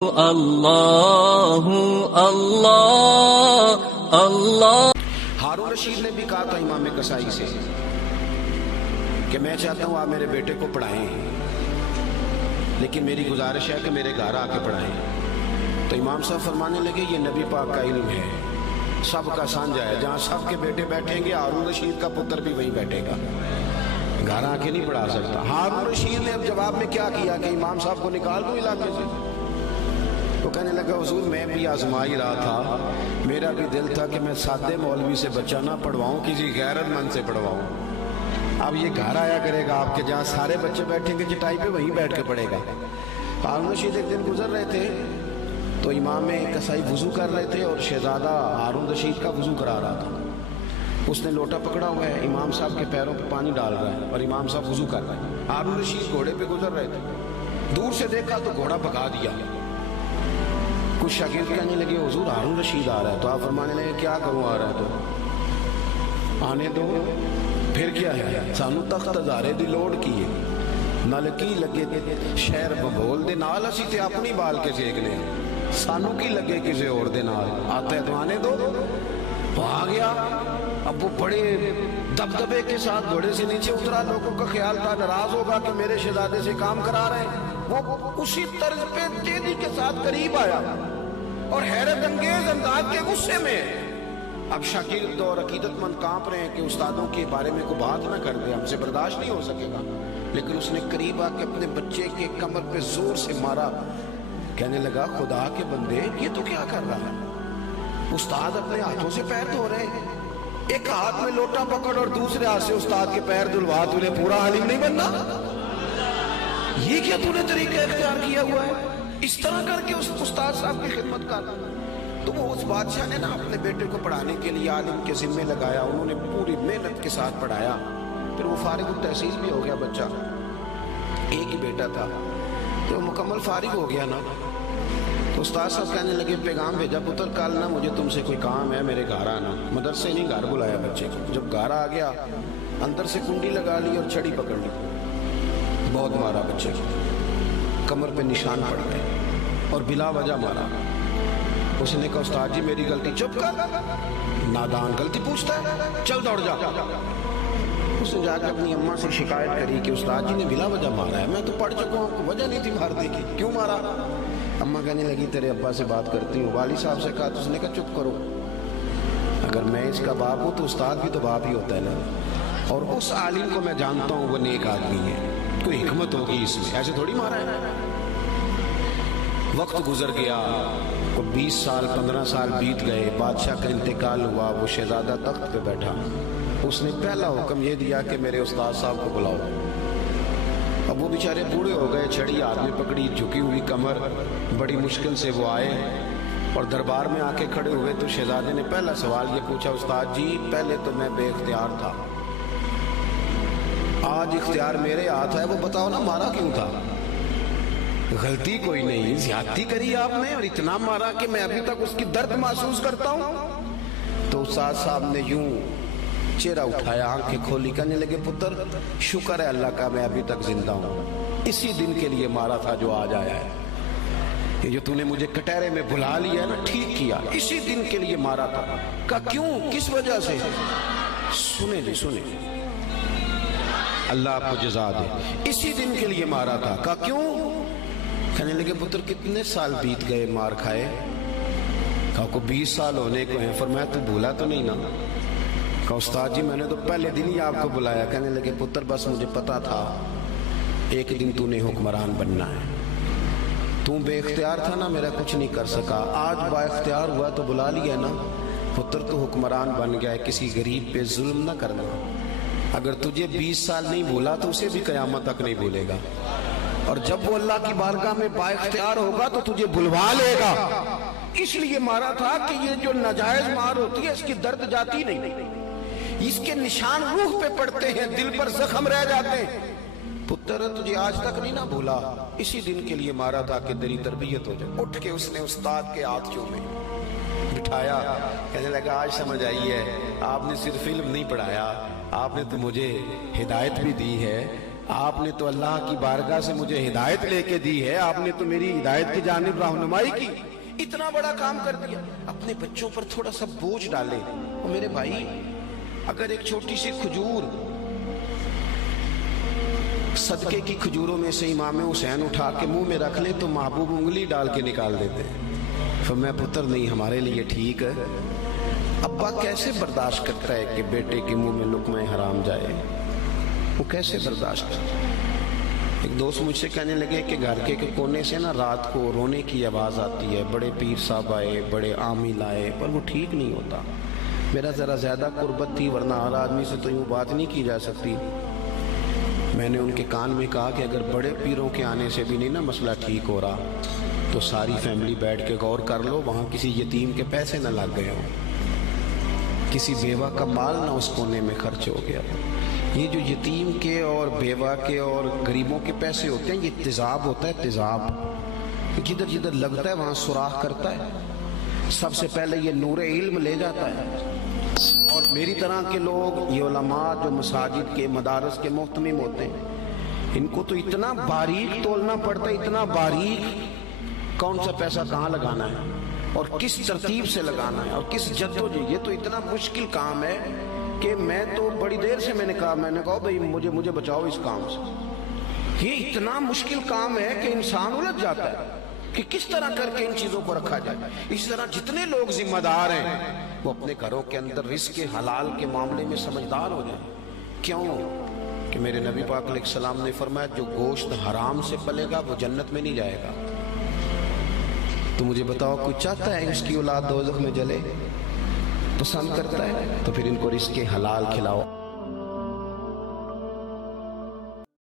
اللہ اللہ اللہ۔ ہارون رشید نے بھی کہا تھا امام کسائی سے کہ میں چاہتا ہوں آپ میرے بیٹے کو پڑھائیں، لیکن میری گزارش ہے کہ میرے گھر آ کے پڑھائیں۔ تو امام صاحب فرمانے لگے یہ نبی پاک کا علم ہے، سب کا سانجھا ہے، جہاں سب کے بیٹے بیٹھیں گے ہارون رشید کا پتر بھی وہیں بیٹھے گا، گھر آ کے نہیں پڑھا سکتا۔ ہارون رشید نے اب جواب میں کیا کیا کہ امام صاحب کو نکال دوں علاقے سے؟ تو کہنے لگا حضور میں بھی آزما ہی رہا تھا، میرا بھی دل تھا کہ میں سادے مولوی سے بچہ نہ پڑھواؤں، کسی غیرت مند سے پڑھواؤں۔ اب یہ گھر آیا کرے گا آپ کے، جہاں سارے بچے بیٹھیں گے چٹائی پہ وہیں بیٹھ کے پڑھے گا۔ ہارون رشید ایک دن گزر رہے تھے تو امام کسائی وضو کر رہے تھے اور شہزادہ ہارون رشید کا وضو کرا رہا تھا۔ اس نے لوٹا پکڑا ہوا ہے، امام صاحب کے پیروں پہ پانی ڈال رہا ہے اور امام صاحب وضو کر رہے ہیں۔ ہارون رشید گھوڑے پہ گزر رہے تھے، دور سے دیکھا تو گھوڑا بھگا دیا۔ کچھ شاگرد کہنے لگے حضور ہارون رشید آ رہا ہے، تو آپ فرمانے لگے کیا کروں آ رہا ہے تو آنے دو، پھر کیا ہے، سانو تخت ہزارے دی لوڑ کی ہے، نال کی لگے شہر ببول دے نال اسی تے اپنی بال کے سیکنے، سانو کی لگے کسی اور دے نال، آتا ہے تو آنے دو۔ وہ آ گیا، اب وہ بڑے دبدبے کے ساتھ گھوڑے سے نیچے اترا، لوگوں کا خیال تھا ناراض ہوگا کہ میرے شہزادے سے کام کرا رہے ہیں۔ وہ اسی طرز پہ تیزی کے ساتھ قریب آیا اور حیرت انگیز انداز کے غصے میں۔ اب شاگرد اور عقیدت مند کانپ رہے ہیں کہ استادوں کے بارے میں کوئی بات نہ کر دے، ہم سے برداشت نہیں ہو سکے گا، لیکن اس نے قریب آ کے اپنے بچے کے کمر پہ زور سے مارا۔ کہنے لگا خدا کے بندے یہ تو کیا کر رہا ہے؟ استاد اپنے ہاتھوں سے پیر دھو رہے ہیں، ایک ہاتھ میں لوٹا پکڑ اور دوسرے ہاتھ سے استاد کے پیر دھلوا، تُونے پورا عالم نہیں بننا؟ یہ کیا تو نے طریقہ اختیار کیا ہوا ہے؟ اس طرح کر کے اس استاد صاحب کی خدمت کر۔ تو وہ اس بادشاہ نے نا اپنے بیٹے کو پڑھانے کے لیے عالم کے ذمے لگایا، انہوں نے پوری محنت کے ساتھ پڑھایا، پھر وہ فارغ التحصیل بھی ہو گیا بچہ، ایک ہی بیٹا تھا، تو مکمل فارغ ہو گیا نا۔ تو استاد صاحب کہنے لگے پیغام بھیجا پتر کل نا مجھے تم سے کوئی کام ہے، میرے گھر آنا۔ مدرسے نہیں گھر بلایا بچے کو، جب گھر آ گیا اندر سے کنڈی لگا لی اور چھڑی پکڑ لی، بہت مارا بچے کو، کمر پہ نشان پڑ گئے اور بلا وجہ مارا۔ اس نے کہا استاد جی میری غلطی، چپ کر نادان، غلطی پوچھتا ہے، چل دوڑ جا۔ اس نے جا کے اپنی اماں سے شکایت کری کہ استاد جی نے بلا وجہ مارا ہے، میں تو پڑھ چکا ہوں، وجہ نہیں تھی مارنے کی، کیوں مارا؟ اماں کہنے لگی تیرے ابا سے بات کرتی ہوں۔ والد صاحب سے کہا تو اس نے کہا چپ کرو، اگر میں اس کا باپ ہوں تو استاد بھی تو باپ ہی ہوتا ہے نا، اور اس عالم کو میں جانتا ہوں وہ نیک آدمی ہے، کوئی حکمت ہوگی اس میں، ایسے تھوڑی مارا ہے۔ وقت گزر گیا، 20 سال 15 سال بیت گئے، بادشاہ کا انتقال ہوا، وہ شہزادہ تخت پہ بیٹھا، اس نے پہلا حکم یہ دیا کہ میرے استاد صاحب کو بلاؤ۔ اب وہ بیچارے بوڑھے ہو گئے، چھڑی ہاتھ میں پکڑی، جھکی ہوئی کمر، بڑی مشکل سے وہ آئے اور دربار میں آ کے کھڑے ہوئے تو شہزادے نے پہلا سوال یہ پوچھا استاد جی پہلے تو میں بے اختیار تھا، آج اختیار میرے ہاتھ ہے، وہ بتاؤ نا مارا کیوں تھا؟ غلطی کوئی نہیں، زیادتی کری آپ نے اور اتنا مارا کہ میں ابھی تک اس کی درد محسوس کرتا ہوں۔ تو استاد صاحب نے یوں چہرہ اٹھایا، آنکھیں کھولی، کہنے لگے پتر شکر ہے اللہ کا میں ابھی تک زندہ ہوں، اسی دن کے لیے مارا تھا جو آج آیا ہے، یہ جو تو نے مجھے کٹہرے میں بلا لیا ہے نا، ٹھیک کیا، اسی دن کے لیے مارا تھا۔ کہا کیوں، کس وجہ سے؟ سنیں جی سنیں، اللہ آپ کو جزا دے، اسی دن کے لیے مارا تھا۔ کہا کیوں؟ کہنے لگے پتر کتنے سال بیت گئے مار کھائے؟ کہا کو 20 سال ہونے کو ہیں۔ فرمایا تو بھولا تو نہیں نا؟ کہا استاد جی میں نے تو پہلے دن ہی آپ کو بلایا۔ کہنے لگے پتر بس مجھے پتا تھا ایک دن تو نے حکمران بننا ہے، تو بے اختیار تھا نا، میرا کچھ نہیں کر سکا، آج با اختیار ہوا تو بلا لیا نا، پتر تو حکمران بن گیا ہے، کسی غریب پہ ظلم نہ کرنا، اگر تجھے 20 سال نہیں بھولا تو اسے بھی قیامت تک نہیں بھولے گا، اور جب وہ اللہ کی بارگاہ میں با اختیار ہوگا تو تجھے بلوا لے گا، اس لیے مارا تھا کہ یہ جو ناجائز مار ہوتی ہے اس کی درد جاتی نہیں، اس کے نشان روح پہ پڑتے ہیں، دل پر زخم رہ جاتے ہیں۔ پتر تجھے آج تک نہیں نہ بھولا، اسی دن کے لیے مارا تھا کہ تیری تربیت ہو جائے۔ اٹھ کے اس نے استاد کے ہاتھ چومے، بٹھایا، کہنے لگا آج سمجھ آئی ہے، آپ نے صرف علم نہیں پڑھایا، آپ نے تو مجھے ہدایت بھی دی ہے، آپ نے تو اللہ کی بارگاہ سے مجھے ہدایت لے کے دی ہے، آپ نے تو میری ہدایت کی جانب رہنمائی کی، اتنا بڑا کام کر دیا، اپنے بچوں پر تھوڑا سا بوجھ ڈالے۔ اور میرے بھائی، اگر ایک چھوٹی سی کھجور، صدقے کی کھجوروں میں سے امام حسین اٹھا کے منہ میں رکھ لے تو محبوب انگلی ڈال کے نکال دیتے ہیں۔ فرمایا پتر نہیں، ہمارے لیے ٹھیک ہے۔ ابا کیسے برداشت کرتا ہے کہ بیٹے کے منہ میں لقمہ حرام جائے؟ وہ کیسے برداشت کرتا ہے؟ ایک دوست مجھ سے کہنے لگے کہ گھر کے کونے سے نا رات کو رونے کی آواز آتی ہے، بڑے پیر صاحب آئے، بڑے عامل آئے، پر وہ ٹھیک نہیں ہوتا۔ میرا ذرا زیادہ قربت تھی، ورنہ ہر آدمی سے تو یوں بات نہیں کی جا سکتی۔ میں نے ان کے کان میں کہا کہ اگر بڑے پیروں کے آنے سے بھی نہیں نا مسئلہ ٹھیک ہو رہا تو ساری فیملی بیٹھ کے غور کر لو، وہاں کسی یتیم کے پیسے نہ لگ گئے ہوں، کسی بیوہ کا مال نہ اس کونے میں خرچ ہو گیا۔ یہ جو یتیم کے اور بیوہ کے اور غریبوں کے پیسے ہوتے ہیں، یہ تیزاب ہوتا ہے، تیزاب جدھر جدھر لگتا ہے وہاں سوراخ کرتا ہے۔ سب سے پہلے یہ نور علم لے جاتا ہے، اور میری طرح کے لوگ، یہ علماء جو مساجد کے مدارس کے محتمم ہوتے ہیں، ان کو تو اتنا باریک تولنا پڑتا ہے، اتنا باریک، کون سا پیسہ کہاں لگانا ہے اور کس ترتیب سے لگانا ہے اور کس جدوجہد، یہ تو اتنا مشکل کام ہے کہ میں تو بڑی دیر سے میں نے کہا بھائی مجھے بچاؤ اس کام سے۔ یہ اتنا مشکل کام ہے کہ انسان الجھ جاتا ہے کہ کس طرح کر کے ان چیزوں کو رکھا جائے۔ اس طرح جتنے لوگ ذمہ دار ہیں وہ اپنے گھروں کے اندر رزق حلال کے معاملے میں سمجھدار ہو جائیں۔ کیوں کہ میرے نبی پاک علیہ السلام نے فرمایا جو گوشت حرام سے پلے گا وہ جنت میں نہیں جائے گا۔ تو مجھے بتاؤ، کوئی چاہتا ہے اس کی اولاد دوزخ میں جلے؟ پسند کرتا ہے؟ تو پھر ان کو رزق حلال کھلاؤ۔